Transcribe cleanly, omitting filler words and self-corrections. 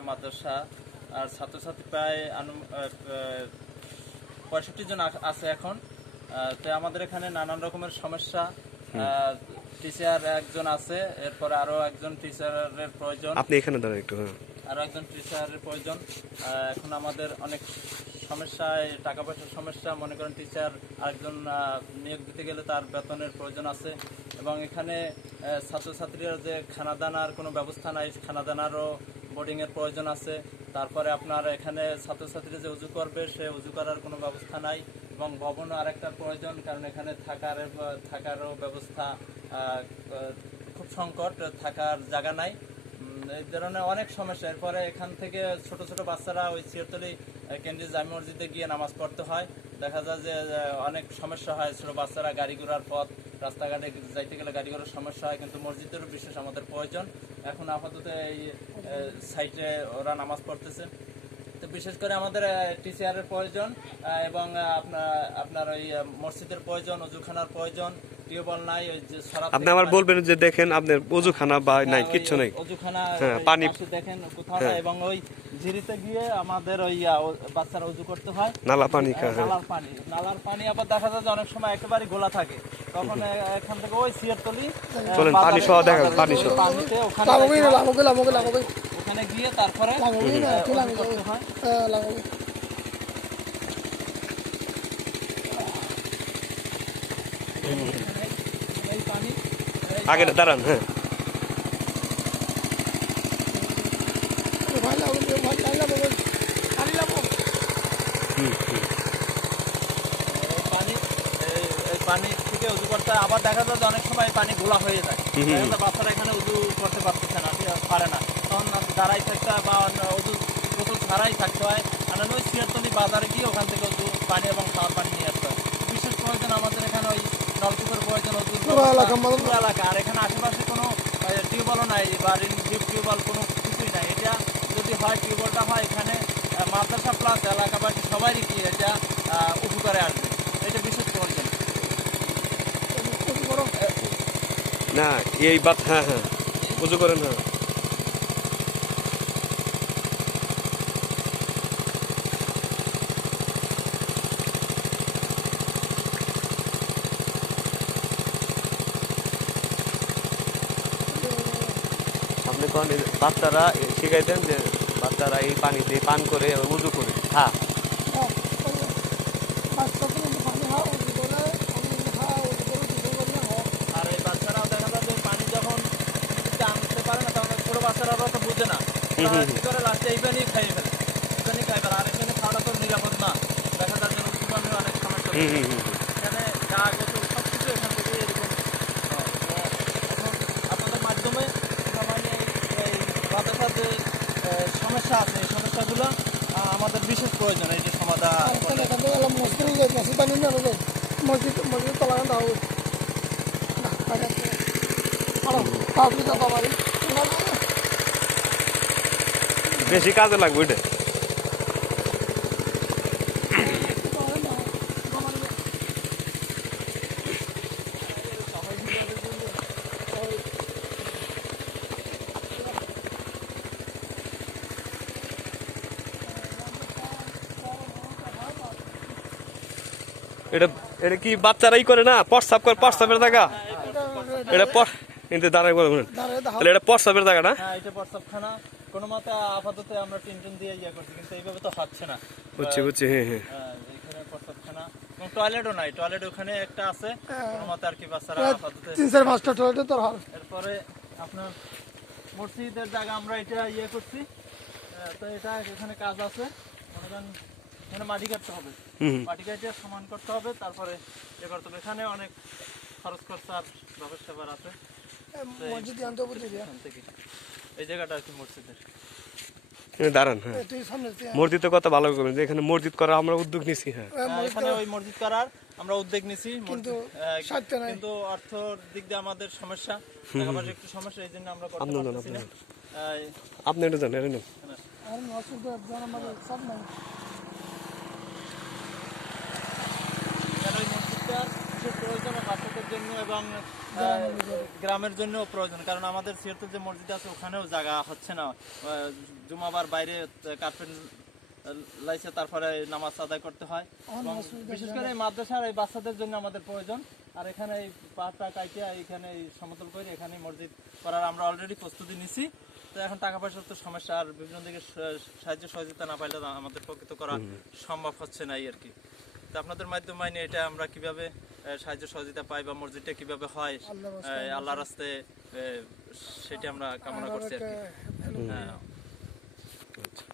খানা মাদ্রাসা, আর ছাত্রছাত্রী প্রায় 65 জন আছে এখন। তো আমাদের এখানে নানান রকমের সমস্যা, টিচার একজন আছে, এরপরে আরো একজন টিচারের প্রয়োজন, আপনি এখানে দাঁড়ান একটু। আরো একজন টিচারের প্রয়োজন। এখন আমাদের অনেক সমস্যা, টাকা পয়সার সমস্যা। মনে করেন টিচার আরেকজন নিয়োগ দিতে গেলে তার বেতনের প্রয়োজন আছে, এবং এখানে ছাত্রছাত্রীরা যে খানাদানার কোনো ব্যবস্থা নাই, খানাদানারও বোর্ডিংয়ের প্রয়োজন আছে। তারপরে আপনার এখানে ছাত্রছাত্রী যে উজু করবে, সে উজু করার কোনো ব্যবস্থা নাই, এবং ভবনও আরেকটা প্রয়োজন, কারণ এখানে থাকারও ব্যবস্থা খুব সংকট, থাকার জায়গা নাই। এই ধরনের অনেক সমস্যা। এরপরে এখান থেকে ছোট ছোট বাচ্চারা ওই সিয়রতলি কেন্দ্রীয় জামি মসজিদে গিয়ে নামাজ পড়তে হয়। দেখা যায় যে অনেক সমস্যা হয়, ছোট বাচ্চারা গাড়ি ঘোড়ার পথ, রাস্তাঘাটে যাইতে গেলে গাড়ি ঘোড়ার সমস্যা হয়, কিন্তু মসজিদেরও বিশেষ আমাদের প্রয়োজন। এখন আপাতত এই সাইটে ওরা নামাজ পড়তেছে। তো বিশেষ করে আমাদের টিসিআরের প্রয়োজন, এবং আপনার ওই মসজিদের প্রয়োজন, ওজুখানার প্রয়োজন। টিউবওয়েল নাই, ওই যে আপনি আবার বলবেন যে দেখেন আপনার ওজুখানা বা নাই, কিচ্ছু নাই। ওজুখানা পানি দেখেন কোথাও নাই, এবং ওই ঝিরিতে গিয়ে আমাদের ওই বাচ্চারা উজু করতে হয়, নালা পানি নালার পানি আবার দেখা যায় যে অনেক সময় একেবারে গোলা থাকে। তখন এখান থেকে ওই সিয়ারতলি চলেন পানি সহ দেখা, পানি সহ পানিতে ওখানে গিয়ে তারপরে করতে হয়। আগে দাঁড়ান। হ্যাঁ, পানি থেকে উজু করতে হয়। আবার দেখা যায় যে অনেক সময় পানি ঘোলা হয়ে যায়, বাচ্চারা এখানে উজু করতে পারতেছে না, পারে না, তখন দাঁড়াই থাকতে হয় বা উজু গোসল ছাড়াই থাকতে হয়। আর ওই সিয়ারতলি বাজারে গিয়ে ওখান থেকে উজু পানি এবং খাওয়ার পানি নিয়ে আসতে হয়। বিশেষ প্রয়োজন আমাদের এখানে ওই নলকূপের প্রয়োজন, পুরো এলাকা। আর এখানে আশেপাশে কোনো টিউবওয়েলও নাই, বা ডিপ টিউবওয়েল কোনো কিছুই নাই। এটা যদি হয়, টিউবওয়েলটা হয় এখানে মাদ্রাসা প্লাস এলাকাবাসী সবারই কি এটা উপকারে আসবে, এটা বিশেষ প্রয়োজন। না এই বাত, হ্যাঁ হ্যাঁ উজু করেন। হ্যাঁ, আপনি কোন বাচ্চারা শিখাইতেন যে বাচ্চারা এই পানি দিয়ে পান করে উজু করে। হ্যাঁ, আর এই বাচ্চারাও দেখা যায় যে পানি যখন আনতে পারে না, তখন ছোট বাচ্চারা তো বুঝে না, কি করে লাস্টে এই পানি খাইয়ে ফেলে, আর এখানে খাওয়াটা তো নিরাপদ না। দেখা যায় যে উৎপাদনের অনেক সমস্যা, এখানে যা গোসল সব কিছু এখান থেকে এরকম। এখন আপনাদের মাধ্যমে সবাই এই বাতাসার যে সমস্যা আছে, এই সমস্যাগুলো আমাদের বিশেষ প্রয়োজন, এই যে সমাধান। বেশি কাজে লাগবে এটা। এটা এটা কি বাচ্চারাই করে না, প্রস্তাবের জায়গা এটা, কিন্তু দাঁড়াই বলবেন তাহলে এটা প্রস্তাবের জায়গা না? হ্যাঁ, এটা প্রস্তাবখানা। কোনো মতে আপাতত আমরা টিন দিয়ে ইয়ে করছি, কিন্তু এইভাবে তো হচ্ছে না। বুঝছি। হ্যাঁ হ্যাঁ, এখানে প্রস্তাবখানা এবং টয়লেটও নাই, টয়লেট ওখানে একটা আছে, কোনো মতে আর কি বাচ্চারা আপাতত। 3-4-5টা টয়লেট তো হয়। এরপরে আপনার মসজিদের জায়গা আমরা এটা ইয়ে করছি, তো এটা এখানে কাজ আছে। মনে করেন এখানে মাটি কাটতে হবে, মাটি কাটে সমান করতে হবে, তারপরে ইয়ে করতে হবে। এখানে অনেক খরচ খরচার ব্যবস্থা আছে। এই জায়গাটা আর কি মসজিদের দাঁড়ান। হ্যাঁ, মসজিদের কথা ভালো করবেন যে এখানে মসজিদ করার আমরা উদ্যোগ নিছি। হ্যাঁ, এখানে ওই মসজিদ করার আমরা উদ্যোগ নিছি, কিন্তু অর্থর দিক দিয়ে আমাদের সমস্যা, একটু সমস্যা, এই জন্য আমরা করতে পারতেছি না। আপনি একটু জানেন মসজিদটার আমাদের প্রয়োজন বাচ্চাদের জন্য এবং গ্রামের জন্য প্রয়োজন, কারণ আমাদের সিলেটের যে মসজিদ আছে ওখানেও জায়গা হচ্ছে না। জুমাবার বাইরে কার্পেট লাইছে, তারপরে নামাজ আদায় করতে হয়। এবং বিশেষ করে এই মাদ্রাসার এই বাচ্চাদের জন্য আমাদের প্রয়োজন। আর এখানে এই পাটা কাইটিয়া এখানে এই সমতল করে এখানে মসজিদ করার আমরা অলরেডি প্রস্তুতি নিছি। তো এখন টাকা পয়সার তো সমস্যা, আর বিভিন্ন দিকে সাহায্য সহযোগিতা না পাইলে আমাদের প্রকৃত করা সম্ভব হচ্ছে না আর কি। তো আপনাদের মাধ্যমে এটা আমরা কিভাবে সাহায্য সহযোগিতা পাই বা মসজিদটা কিভাবে হয় আল্লাহর রাস্তায়, সেটা আমরা কামনা করছি আর কি। হ্যাঁ। আচ্ছা।